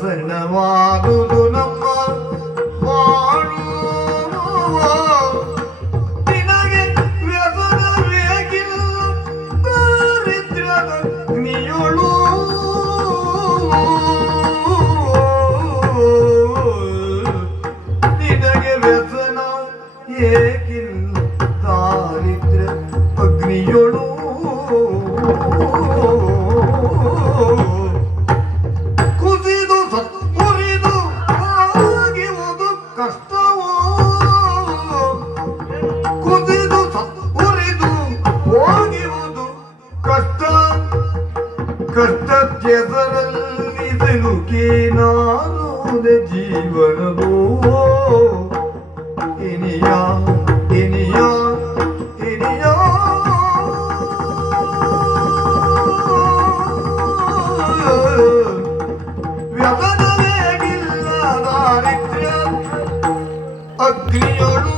ವ್ಯಸನವಾದುದು ನಮ್ಮ ಬಾಳು ನಿನಗೆ ವ್ಯಸನವೇಗಿಲ್ಲ ದಾರಿದ್ರ್ಯದ ನೀಯೊಳು ನಿನಗೆ ವ್ಯಸನ ಏಕಿಲ್ಲ ದಾರಿದ್ರ್ಯ ಅಗ್ನಿಯೊಳು ಕುಸಿದು ಸತ್ತುರಿದು ಆಗಿರುವುದು ಕಷ್ಟವೋ ಕುಸಿದು ಸತ್ತುರಿದು ಹೋಗಿರುವುದು ಕಷ್ಟ ಕಷ್ಟಕ್ಕೆಸರಲ್ಲಿ ಸಿಲುಕಿ ನಾನು ಜೀವನವೋ ಇನಿಯ ಇನಿಯ ಇನಿಯ ವ್ಯಸನವೇಗಿಲ್ಲ ದಾರಿದ್ರ್ಯ ಅಗ್ನಿಯೊಳು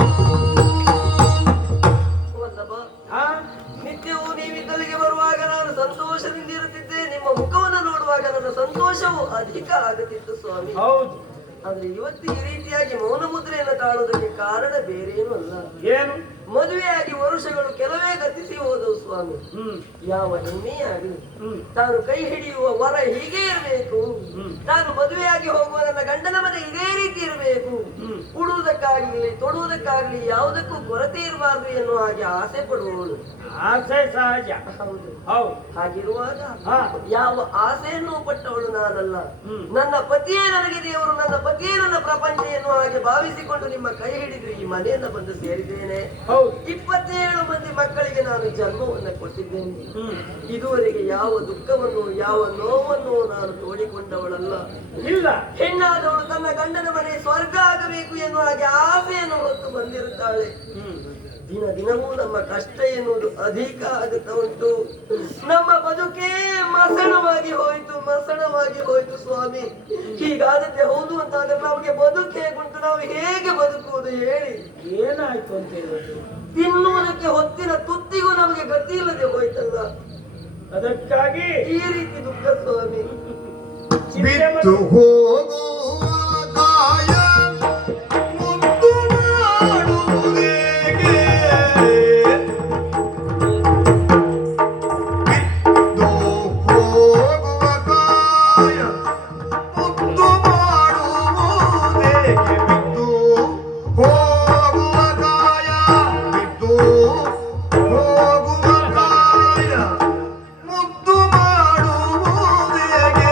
ನಿತ್ಯವೂ ನೀವಿದ್ದಲ್ಲಿಗೆ ಬರುವಾಗ ನಾನು ಸಂತೋಷದಿಂದ ಇರುತ್ತಿದ್ದೆ. ನಿಮ್ಮ ಮುಖವನ್ನು ನೋಡುವಾಗ ನನ್ನ ಸಂತೋಷವು ಅಧಿಕ ಆಗುತ್ತಿತ್ತು ಸ್ವಾಮಿ. ಹೌದು, ಆದ್ರೆ ಇವತ್ತು ಈ ರೀತಿಯಾಗಿ ಮೌನ ಮುದ್ರೆಯನ್ನು ತಾಳುವುದಕ್ಕೆ ಕಾರಣ ಬೇರೇನೂ ಅಲ್ಲ. ಏನು? ಮದುವೆಯಾಗಿ ವರುಷಗಳು ಕೆಲವೇ ಗತಿಸಿ ಹೋದವು ಸ್ವಾಮಿ. ಯಾವ ಹೆಣ್ಣೆಯೇ ಆಗಲಿ ತಾನು ಕೈ ಹಿಡಿಯುವ ವರ ಹೀಗೆ ಇರಬೇಕು, ತಾನು ಮದುವೆಯಾಗಿ ಹೋಗುವ ನನ್ನ ಗಂಡನ ಮನೆ ಇದೇ ರೀತಿ ಇರಬೇಕು, ಉಡುವುದಕ್ಕಾಗಲಿ ತೊಡುವುದಕ್ಕಾಗಲಿ ಯಾವುದಕ್ಕೂ ಕೊರತೆ ಇರಬಾರ್ದು ಎನ್ನುವ ಹಾಗೆ ಆಸೆ ಪಡುವವಳು. ಆಸೆ ಸಹಜ. ಹೌದು. ಹೌದು. ಹಾಗಿರುವಾಗ ಯಾವ ಆಸೆಯನ್ನು ಪಟ್ಟವಳು ನಾನಲ್ಲ. ನನ್ನ ಪತಿಯೇ ನನಗೆ ದೇವರು, ನನ್ನ ಪತಿಯೇ ನನ್ನ ಪ್ರಪಂಚ ಎನ್ನುವ ಹಾಗೆ ಭಾವಿಸಿಕೊಂಡು ನಿಮ್ಮ ಕೈ ಹಿಡಿದು ಈ ಮನೆಯನ್ನ ಬಂದು ಸೇರಿದ್ದೇನೆ. 27 ಮಂದಿ ಮಕ್ಕಳಿಗೆ ನಾನು ಜನ್ಮವನ್ನು ಕೊಟ್ಟಿದ್ದೇನೆ. ಇದುವರೆಗೆ ಯಾವ ದುಃಖವನ್ನು ಯಾವ ನೋವನ್ನು ನಾನು ತೋಡಿಕೊಂಡವಳಲ್ಲ. ಇಲ್ಲ, ಹೆಣ್ಣಾದವಳು ತನ್ನ ಗಂಡನ ಮನೆ ಸ್ವರ್ಗ ಆಗಬೇಕು ಎನ್ನುವ ಹಾಗೆ ಆಸೆಯನ್ನು ಹೊತ್ತು ಬಂದಿರುತ್ತಾಳೆ. ದಿನ ದಿನವೂ ನಮ್ಮ ಕಷ್ಟ ಎನ್ನುವುದು ಅಧಿಕ ಆಗುತ್ತಾ ಉಂಟು. ನಮ್ಮ ಬದುಕೇ ಮಸಣವಾಗಿ ಹೋಯ್ತು ಸ್ವಾಮಿ. ಹೀಗಾದದ್ದೇ ಹೌದು ಅಂತಾದ್ರೆ ನಮಗೆ ಬದುಕು ಹೇಗುಂಟು, ನಾವು ಹೇಗೆ ಬದುಕುವುದು ಹೇಳಿ? ಏನಾಯ್ತು ಅಂತ ಹೇಳೋದು? ತಿನ್ನುವುದಕ್ಕೆ ಹೊತ್ತಿನ ತುತ್ತಿಗೂ ನಮಗೆ ಗತಿ ಇಲ್ಲದೆ ಹೋಯ್ತಲ್ಲ. ಅದಕ್ಕಾಗಿ ಈ ರೀತಿ ದುಃಖ ಸ್ವಾಮಿ. ಬಿಟ್ಟು ಹೋಗುವ ಕಾಯ ಮುದ್ದು ಮಾಡುವುದೇಗೆ ಬಿಟ್ಟು ಹೋಗುವ ಕಾಯ ಮುದ್ದು ಮಾಡುವುದೇಗೆ ಬಿಟ್ಟು ಹೋಗುವ ಕಾಯ ಬಿಟ್ಟು ಹೋಗುವ ಕಾಯ ಮುದ್ದು ಮಾಡುವುದೇಗೆ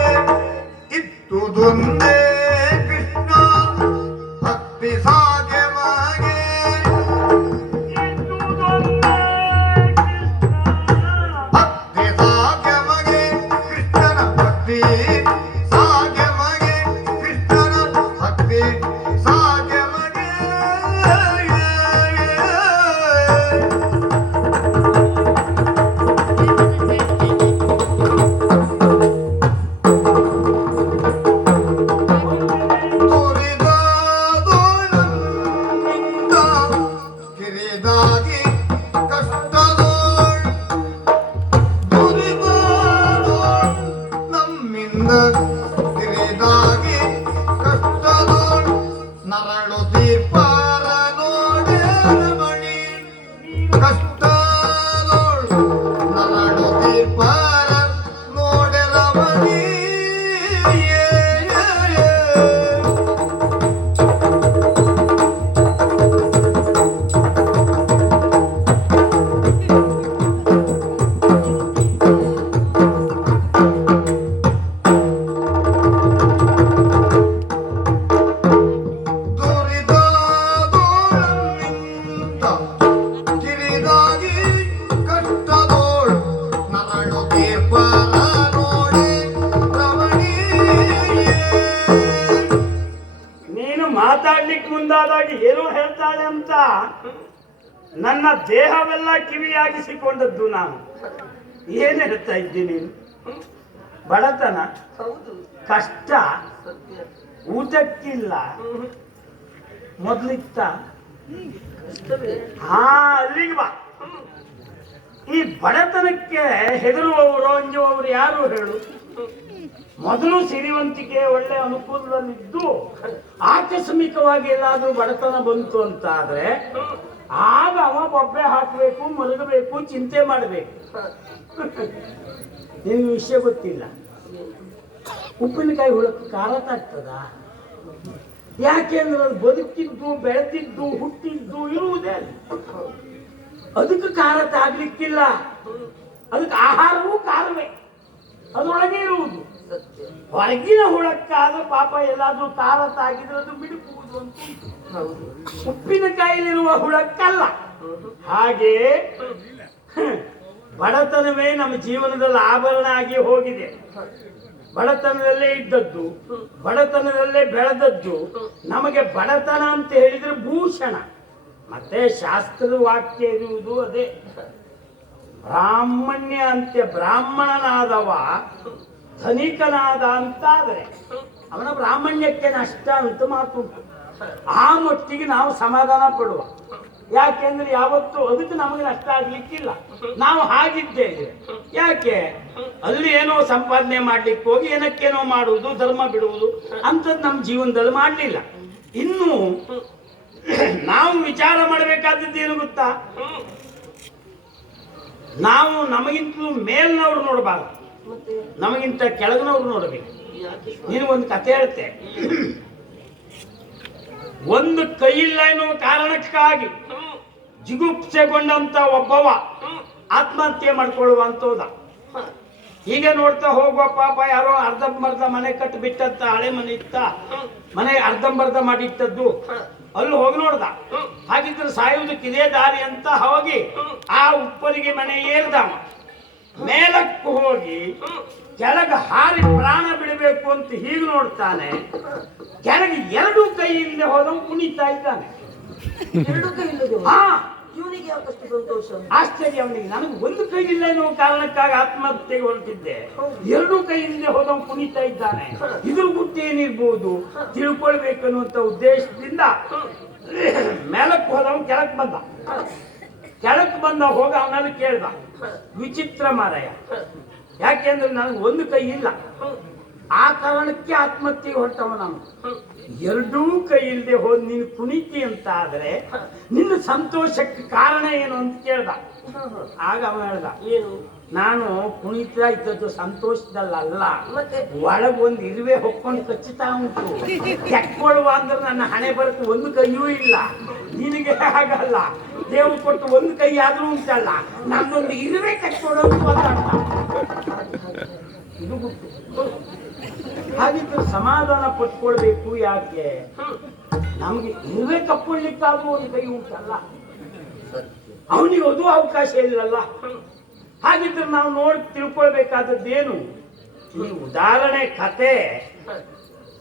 ಇತ್ತುದೊಂದೇ ಕೃಷ್ಣ ಭಕ್ತಿ ಸಾಗೆ ಮಗೆ ಭಕ್ತಿ ಸಾಗೆ ಮಗೆ ಕೃಷ್ಣನ ಭಕ್ತಿ ಸಾಗೆ ಮಗೆ ಕೃಷ್ಣನ ಭಕ್ತಿ ಸಾಗೆ ಮಗೆ ತುರಿದಾದೋಳಂದ ಕಿರಿದಾಗಿ ಕಷ್ಟದೋಳ್ ತುರಿದಾದೋಳ್ ನಮ್ಮಿಂದ ಕಿರಿದಾಗಿ ಕಷ್ಟದೋಳ್ ನರಳು ತೀರ್ಪಾರ ನೋಡೆ ರಮಣಿ ಕಷ್ಟದೋಳ್ ನರಳು ತೀರ್ಪಾರ ನೋಡೆ ರಮಣಿ ದುರಿದಾದೋಳಂತ ಕಿರಿದಾಗಿ ಕಷ್ಟದೋಳ್ ನರಳು ತೀರ್ಪಾರ ನೋಡೆ ರಮಣಿ. ನೀನು ಮಾತಾಡ್ಲಿಕ್ಕೆ ಮುಂದಾದಾಗ ಏನೋ ಹೇಳ್ತಾಳೆ ಅಂತ ನನ್ನ ದೇಹವೆಲ್ಲ ಕಿವಿಯಾಗಿಸಿಕೊಂಡದ್ದು ನಾನು. ಏನ್ ಹೇಳ್ತಾ ಇದ್ದೀನಿ? ಬಡತನ, ಹೌದು, ಕಷ್ಟ, ಸತ್ಯ. ಊಟಕ್ಕಿಲ್ಲ, ಮೊದ್ಲಿತ್ತ. ಕಷ್ಟವೇ. ಅಲ್ಲಿಗೆ ಬಾ. ಈ ಬಡತನಕ್ಕೆ ಹೆದರುವವರು ಅಂಜುವವರು ಯಾರು ಹೇಳು? ಮೊದಲು ಸಿರಿವಂತಿಕೆ ಒಳ್ಳೆ ಅನುಕೂಲದಲ್ಲಿದ್ದು ಆಕಸ್ಮಿಕವಾಗಿ ಎಲ್ಲಾದ್ರೂ ಬಡತನ ಬಂತು ಅಂತ ಆದ್ರೆ ಆಗ ಅವ ಬೊಬ್ಬೆ ಹಾಕಬೇಕು, ಮಲಗಬೇಕು, ಚಿಂತೆ ಮಾಡಬೇಕು. ನಿಮ್ಗೆ ವಿಷಯ ಗೊತ್ತಿಲ್ಲ, ಉಪ್ಪಿನಕಾಯಿ ಹುಳಕ್ಕೆ ಖಾರ ತಾಗ್ತದ? ಯಾಕೆಂದ್ರೆ ಅದು ಬದುಕಿದ್ದು, ಬೆಳೆದಿದ್ದು, ಹುಟ್ಟಿದ್ದು ಇರುವುದೇ ಅದಕ್ಕೆ ಖಾರ ತಾಗ್ಲಿಕ್ಕಿಲ್ಲ. ಅದಕ್ಕೆ ಆಹಾರವೂ ಖಾರವೇ, ಅದರೊಳಗೆ ಇರುವುದು. ಹೊರಗಿನ ಹುಳಕ್ಕಾದ್ರೆ ಪಾಪ ಎಲ್ಲಾದ್ರೂ ಖಾರ ತಾಗಿದ್ರೆ ಅದು ಬಿಡುಕುವುದು ಅಂತ ಉಪ್ಪಿನಕಾಯಿಲಿರುವ ಹುಳಕ್ಕಲ್ಲ. ಹಾಗೆ ಬಡತನವೇ ನಮ್ಮ ಜೀವನದಲ್ಲಿ ಆಭರಣ ಆಗಿ ಹೋಗಿದೆ. ಬಡತನದಲ್ಲೇ ಇದ್ದದ್ದು, ಬಡತನದಲ್ಲೇ ಬೆಳೆದದ್ದು. ನಮಗೆ ಬಡತನ ಅಂತ ಹೇಳಿದ್ರೆ ಭೂಷಣ. ಮತ್ತೆ ಶಾಸ್ತ್ರದ ವಾಕ್ಯ ಇರುವುದು ಅದೇ, ಬ್ರಾಹ್ಮಣ್ಯ ಅಂತ್ಯ. ಬ್ರಾಹ್ಮಣನಾದವ ಧನಿಕನಾದ ಅಂತಾದ್ರೆ ಅವನ ಬ್ರಾಹ್ಮಣ್ಯಕ್ಕೆ ನಷ್ಟ ಅಂತ ಮಾತುಂಟು. ಆ ಮಟ್ಟಿಗೆ ನಾವು ಸಮಾಧಾನ ಪಡುವ. ಯಾಕೆಂದ್ರೆ ಯಾವತ್ತು ಅದಕ್ಕೆ ನಮಗೆ ನಷ್ಟ ಆಗ್ಲಿಕ್ಕಿಲ್ಲ. ನಾವು ಹಾಗಿದ್ದೇವೆ. ಯಾಕೆ ಅಲ್ಲಿ ಏನೋ ಸಂಪಾದನೆ ಮಾಡ್ಲಿಕ್ಕೆ ಹೋಗಿ ಏನಕ್ಕೇನೋ ಮಾಡುವುದು, ಧರ್ಮ ಬಿಡುವುದು ಅಂತದ್ ನಮ್ಮ ಜೀವನದಲ್ಲಿ ಮಾಡ್ಲಿಲ್ಲ. ಇನ್ನು ನಾವು ವಿಚಾರ ಮಾಡಬೇಕಾದದ್ದು ಏನು ಗೊತ್ತಾ? ನಾವು ನಮಗಿಂತಲೂ ಮೇಲ್ನವ್ರು ನೋಡಬಾರ್ದು, ನಮಗಿಂತ ಕೆಳಗಿನವ್ರು ನೋಡಬೇಕು. ನಿನಗೊಂದು ಕಥೆ ಹೇಳ್ತೆ. ಒಂದು ಕೈಯಿಲ್ಲ ಎನ್ನುವ ಕಾರಣಕ್ಕಾಗಿ ಜಿಗುಪ್ಸೆಗೊಂಡಂತ ಒಬ್ಬವ ಆತ್ಮಹತ್ಯೆ ಮಾಡ್ಕೊಳ್ಳುವಂತ ಹೋದ. ಈಗ ನೋಡ್ತಾ ಹೋಗುವ ಪಾಪ ಯಾರೋ ಅರ್ಧಂಬರ್ಧ ಮನೆ ಕಟ್ಟಿ ಬಿಟ್ಟಂತ ಹಳೆ ಮನೆ ಇತ್ತ, ಮನೆ ಅರ್ಧಂಬರ್ಧ ಮಾಡಿಟ್ಟದ್ದು. ಅಲ್ಲಿ ಹೋಗಿ ನೋಡ್ದ. ಹಾಗಿದ್ರೆ ಸಾಯುವುದಕ್ಕೆ ಇದೇ ದಾರಿ ಅಂತ ಹೋಗಿ ಆ ಉಪ್ಪರಿಗೆ ಮನೆ ಏರ್ದವ. ಮೇಲಕ್ಕೂ ಹೋಗಿ ಕೆಳಗೆ ಹಾರಿ ಪ್ರಾಣ ಬಿಡಬೇಕು ಅಂತ ಹೀಗೆ ನೋಡ್ತಾನೆ. ಕೆಳಗೆ ಎರಡು ಕೈ ಇಲ್ಲದೆ ಹೋದವ ಕುಣಿತಾ ಇದ್ದಾನೆ. ಎರಡು ಕೈ ಇಲ್ಲದೆ ಹಾ, ಇವನಿಗೆ ಯಾಕಷ್ಟು ಸಂತೋಷ? ಆಶ್ಚರ್ಯ ಅವನಿಗೆ. ನನಗೆ ಒಂದು ಕೈ ಇಲ್ಲ ಎನ್ನುವ ಕಾರಣಕ್ಕಾಗಿ ಆತ್ಮಹತ್ಯೆಗೆ ಹೊರಟಿದ್ದೆ, ಎರಡು ಕೈ ಇಲ್ಲದೆ ಹೋದವ ಕುಣಿತಾ ಇದ್ದಾನೆ. ಇದ್ರ ಗುಟ್ಟು ಏನಿರ್ಬೋದು ತಿಳ್ಕೊಳ್ಬೇಕನ್ನುವಂತ ಉದ್ದೇಶದಿಂದ ಮೇಲಕ್ಕೆ ಹೋದವ ಕೆಳಕ್ ಬಂದ. ಕೆಳಕ್ ಬಂದ ಹೋಗ ಅವನಲ್ಲಿ ಕೇಳ್ದ, ವಿಚಿತ್ರ ಮಾರಾಯ, ಯಾಕೆಂದ್ರೆ ನನಗೆ ಒಂದು ಕೈ ಇಲ್ಲ, ಆ ಕಾರಣಕ್ಕೆ ಆತ್ಮಹತ್ಯೆಗೆ ಹೊರಟವ ನಾನು. ಎರಡೂ ಕೈ ಇಲ್ಲದೆ ಹೋದ್ ನೀನು ಕುಣಿತಿ ಅಂತ ಆದ್ರೆ ನಿನ್ನ ಸಂತೋಷಕ್ಕೆ ಕಾರಣ ಏನು ಅಂತ ಕೇಳ್ದ. ಆಗ ಅವನು ಹೇಳ್ದ, ಏನು? ನಾನು ಕುಣಿತಾ ಇದ್ದದ್ದು ಸಂತೋಷದಲ್ಲ, ಮತ್ತೆ ಒಳಗೊಂದು ಇರುವೆ ಹೊಕ್ಕೊಂಡು ಕಚ್ಚುತ್ತಾ ಉಂಟು. ತೆಕ್ಕೊಳ್ಳುವ ಅಂದ್ರೆ ನನ್ನ ಹಣೆ ಬರಕ್ಕೆ ಒಂದು ಕೈಯೂ ಇಲ್ಲ. ನಿನಗೆ ಹಾಗಲ್ಲ, ದೇವ್ರು ಕೊಟ್ಟು ಒಂದು ಕೈ ಆದ್ರೂ ಉಂಟಲ್ಲ, ನನ್ನೊಂದು ಇರುವೆ ತೆಕ್ಕೊಳ್ಳೋದು ಮಾತಾಡ್ತಾ. ಇದು ಗುಟ್ಟು. ಹಾಗಿದ್ರೆ ಸಮಾಧಾನ ಪಟ್ಕೊಳ್ಬೇಕು. ಯಾಕೆ? ನಮ್ಗೆ ಇರುವೆ ಕಪ್ಕೊಳ್ಳಿಕ್ಕಾದ್ರೂ ಒಂದು ಕೈ ಉಂಟಲ್ಲ, ಅವನಿಗೆ ಅದು ಅವಕಾಶ ಇಲ್ಲಲ್ಲ. ಹಾಗಿದ್ರೆ ನಾವು ನೋಡಿ ತಿಳ್ಕೊಳ್ಬೇಕಾದದ್ದೇನು? ಈ ಉದಾಹರಣೆ ಕತೆ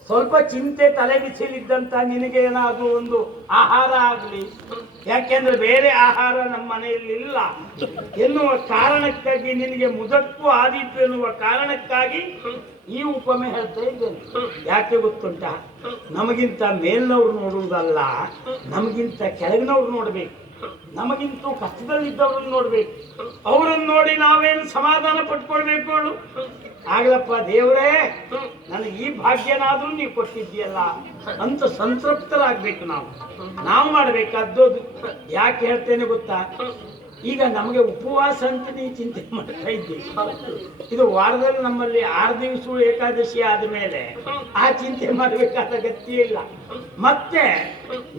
ಸ್ವಲ್ಪ ಚಿಂತೆ ತಲೆ ಬಿಸಿಲಿದ್ದಂತ ನಿನಗೆ ಏನಾದ್ರೂ ಒಂದು ಆಹಾರ ಆಗ್ಲಿ, ಯಾಕೆಂದ್ರೆ ಬೇರೆ ಆಹಾರ ನಮ್ಮ ಮನೆಯಲ್ಲಿ ಇಲ್ಲ ಎನ್ನುವ ಕಾರಣಕ್ಕಾಗಿ, ನಿನಗೆ ಮುದಕ್ಕೂ ಆದೀತು ಎನ್ನುವ ಕಾರಣಕ್ಕಾಗಿ ಈ ಉಪಮೆ ಹೇಳ್ತಾ ಇದ್ದೇನೆ. ಯಾಕೆ ಗೊತ್ತುಂಟ? ನಮಗಿಂತ ಮೇಲ್ನವ್ರು ನೋಡುವುದಲ್ಲ, ನಮಗಿಂತ ಕೆಳಗಿನವ್ರು ನೋಡ್ಬೇಕು. ನಮಗಿಂತೂ ಕಷ್ಟದಲ್ಲಿದ್ದವ್ರನ್ನ ನೋಡ್ಬೇಕು. ಅವರನ್ನು ನೋಡಿ ನಾವೇನು ಸಮಾಧಾನ ಪಟ್ಕೊಳ್ಬೇಕು ಹೇಳು? ಆಗ್ಲಪ್ಪ ದೇವರೇ, ನನಗೆ ಈ ಭಾಗ್ಯನಾದ್ರೂ ನೀವು ಕೊಟ್ಟಿದ್ದೀಯಲ್ಲ ಅಂತ ಸಂತೃಪ್ತರಾಗ್ಬೇಕು. ನಾವು ಮಾಡಬೇಕಾದ್ದು. ಯಾಕೆ ಹೇಳ್ತೇನೆ ಗೊತ್ತಾ? ಈಗ ನಮಗೆ ಉಪವಾಸ ಅಂತ ನೀವು ಚಿಂತೆ ಮಾಡ್ತಾ ಇದ್ದೀವಿ. ಇದು ವಾರದಲ್ಲಿ ನಮ್ಮಲ್ಲಿ 6 ದಿವಸ ಏಕಾದಶಿ ಆದ್ಮೇಲೆ ಆ ಚಿಂತೆ ಮಾಡಬೇಕಾದ ಅಗತ್ಯ ಇಲ್ಲ. ಮತ್ತೆ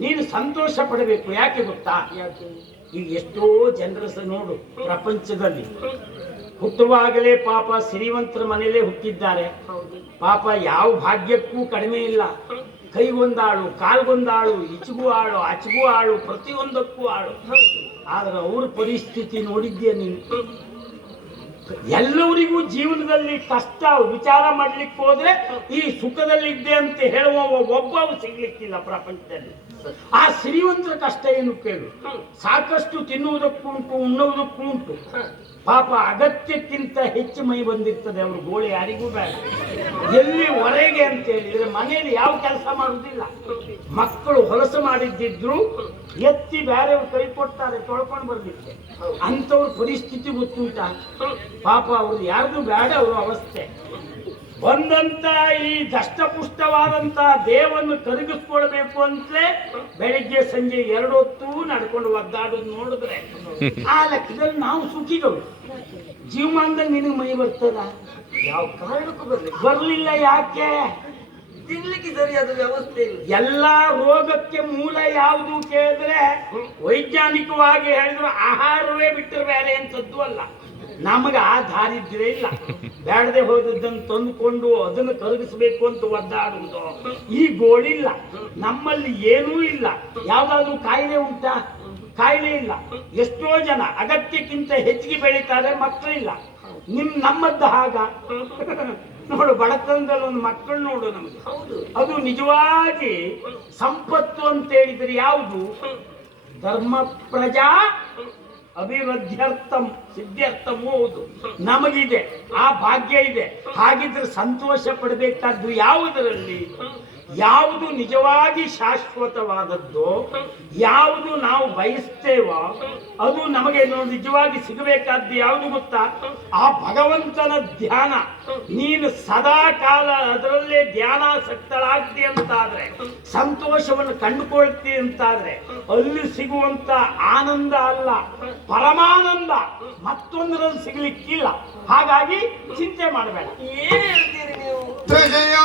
ನೀನು ಸಂತೋಷ ಪಡಬೇಕು. ಯಾಕೆ ಗೊತ್ತಾ? ಈಗ ಎಷ್ಟೋ ಜನರ ನೋಡು, ಪ್ರಪಂಚದಲ್ಲಿ ಹುಟ್ಟುವಾಗಲೇ ಪಾಪ ಶ್ರೀಮಂತರ ಮನೆಯಲ್ಲೇ ಹುಟ್ಟಿದ್ದಾರೆ. ಪಾಪ ಯಾವ ಭಾಗ್ಯಕ್ಕೂ ಕಡಿಮೆ ಇಲ್ಲ. ಕೈಗೊಂದಾಳು, ಕಾಲ್ಗೊಂದಾಳು, ಇಚಗೂ ಆಳು, ಅಚಗೂ ಆಳು, ಪ್ರತಿಯೊಂದಕ್ಕೂ ಆಳು. ಆದ್ರೆ ಅವ್ರ ಪರಿಸ್ಥಿತಿ ನೋಡಿದ್ಯಾ ನೀನು? ಎಲ್ಲರಿಗೂ ಜೀವನದಲ್ಲಿ ಕಷ್ಟ ವಿಚಾರ ಮಾಡ್ಲಿಕ್ಕೆ ಹೋದ್ರೆ ಈ ಸುಖದಲ್ಲಿದ್ದೆ ಅಂತ ಹೇಳುವ ಒಬ್ಬ ಸಿಗ್ಲಿಕ್ಕಿಲ್ಲ ಪ್ರಪಂಚದಲ್ಲಿ. ಆ ಶ್ರೀಮಂತರ ಕಷ್ಟ ಏನು ಕೇಳು? ಸಾಕಷ್ಟು ತಿನ್ನುವುದಕ್ಕೂ ಉಂಟು, ಉಣ್ಣುವುದಕ್ಕೂ ಉಂಟು. ಪಾಪ ಅಗತ್ಯಕ್ಕಿಂತ ಹೆಚ್ಚು ಮೈ ಬಂದಿರ್ತದೆ. ಅವ್ರ ಗೋಳೆ ಯಾರಿಗೂ ಬೇಡ. ಎಲ್ಲಿ ಹೊರಗೆ ಅಂತ ಹೇಳಿದ್ರೆ ಮನೆಯಲ್ಲಿ ಯಾವ ಕೆಲಸ ಮಾಡುವುದಿಲ್ಲ. ಮಕ್ಕಳು ಹೊಲಸು ಮಾಡಿದ್ದಿದ್ರು ಎತ್ತಿ ಬೇರೆಯವ್ರು ಕೈ ಕೊಡ್ತಾರೆ ತೊಳ್ಕೊಂಡು ಬರ್ಲಿಕ್ಕೆ. ಅಂಥವ್ರ ಪರಿಸ್ಥಿತಿ ಗೊತ್ತುಂಟ. ಪಾಪ ಅವ್ರು ಯಾರ್ದು ಬೇಡ ಅವ್ರ ಅವಸ್ಥೆ. ಬಂದಂತ ಈ ದಷ್ಟಪುಷ್ಟವಾದಂತ ದೇವನ್ನು ಕರಗಿಸ್ಕೊಳ್ಬೇಕು ಅಂತಲೇ ಬೆಳಿಗ್ಗೆ ಸಂಜೆ 2 ಹೊತ್ತು ನಡ್ಕೊಂಡು ಒದ್ದಾಡೋದು ನೋಡಿದ್ರೆ ಆ ಲೆಕ್ಕದಲ್ಲಿ ನಾವು ಸುಖಿಗಳು. ಜೀವಮಾನದಲ್ಲಿ ನಿನಗೆ ಮೈ ಬರ್ತದ? ಯಾವ ಕಾರಣಕ್ಕೂ ಬರ್ಲಿಲ್ಲ. ಯಾಕೆ? ತಿನ್ಲಿಕ್ಕೆ ಸರಿಯಾದ ವ್ಯವಸ್ಥೆ ಇಲ್ಲ. ಎಲ್ಲಾ ರೋಗಕ್ಕೆ ಮೂಲ ಯಾವುದು ಕೇಳಿದ್ರೆ ವೈಜ್ಞಾನಿಕವಾಗಿ ಹೇಳಿದ್ರೆ ಆಹಾರವೇ ಬಿಟ್ಟರೆ ಬೇರೆ ಅಂತದ್ದು ಅಲ್ಲ. ನಮಗ ಆ ದಾರಿದ್ರ್ಯ ಇಲ್ಲ. ಬೇಡದೆ ಹೋದದ್ದನ್ನು ತಂದುಕೊಂಡು ಅದನ್ನು ಕರಗಿಸ್ಬೇಕು ಅಂತ ಒದ್ದಾಡುವುದು ಈ ಗೋಳಿಲ್ಲ. ನಮ್ಮಲ್ಲಿ ಏನೂ ಇಲ್ಲ. ಯಾವ್ದಾದ್ರು ಕಾಯಿಲೆ ಉಂಟಾ? ಕಾಯಿಲೆ ಇಲ್ಲ. ಎಷ್ಟೋ ಜನ ಅಗತ್ಯಕ್ಕಿಂತ ಹೆಚ್ಚಿಗೆ ಬೆಳೀತಾರೆ, ಮಕ್ಕಳಿಲ್ಲ. ನಮ್ಮದ್ದು ಹಾಗ ನೋಡು, ಬಡತನದಲ್ಲಿ ಒಂದು ಮಕ್ಕಳು ನೋಡು ನಮಗೆ. ಅದು ನಿಜವಾಗಿ ಸಂಪತ್ತು ಅಂತ ಹೇಳಿದ್ರೆ ಯಾವುದು? ಧರ್ಮ ಪ್ರಜಾ ಅಭಿವೃದ್ಧ್ಯರ್ಥಂ ಸಿದ್ಧಾರ್ಥಂ ಹೌದು. ನಮಗಿದೆ, ಆ ಭಾಗ್ಯ ಇದೆ. ಹಾಗಿದ್ರೆ ಸಂತೋಷ ಪಡಬೇಕಾದ್ದು ಯಾವುದರಲ್ಲಿ? ಯಾವುದು ನಿಜವಾಗಿ ಶಾಶ್ವತವಾದದ್ದು, ಯಾವುದು ನಾವು ಬಯಸ್ತೇವೋ ಅದು ನಮಗೆ ನಿಜವಾಗಿ ಸಿಗಬೇಕಾದ್ದು ಯಾವುದು ಗೊತ್ತಾ? ಆ ಭಗವಂತನ ಧ್ಯಾನ. ನೀನು ಸದಾ ಕಾಲ ಅದರಲ್ಲೇ ಧ್ಯಾನಾಸಕ್ತಳಾಗ್ತಿ ಅಂತಾದ್ರೆ, ಸಂತೋಷವನ್ನು ಕಂಡುಕೊಳ್ತಿ ಅಂತಾದ್ರೆ, ಅಲ್ಲಿ ಸಿಗುವಂತ ಆನಂದ ಅಲ್ಲ, ಪರಮಾನಂದ ಮತ್ತೊಂದರಲ್ಲಿ ಸಿಗ್ಲಿಕ್ಕಿಲ್ಲ. ಹಾಗಾಗಿ ಚಿಂತೆ ಮಾಡಬೇಡ. ಏನ್ ಹೇಳ್ತೀರಿ ನೀವು? ತ್ರಿಜಯ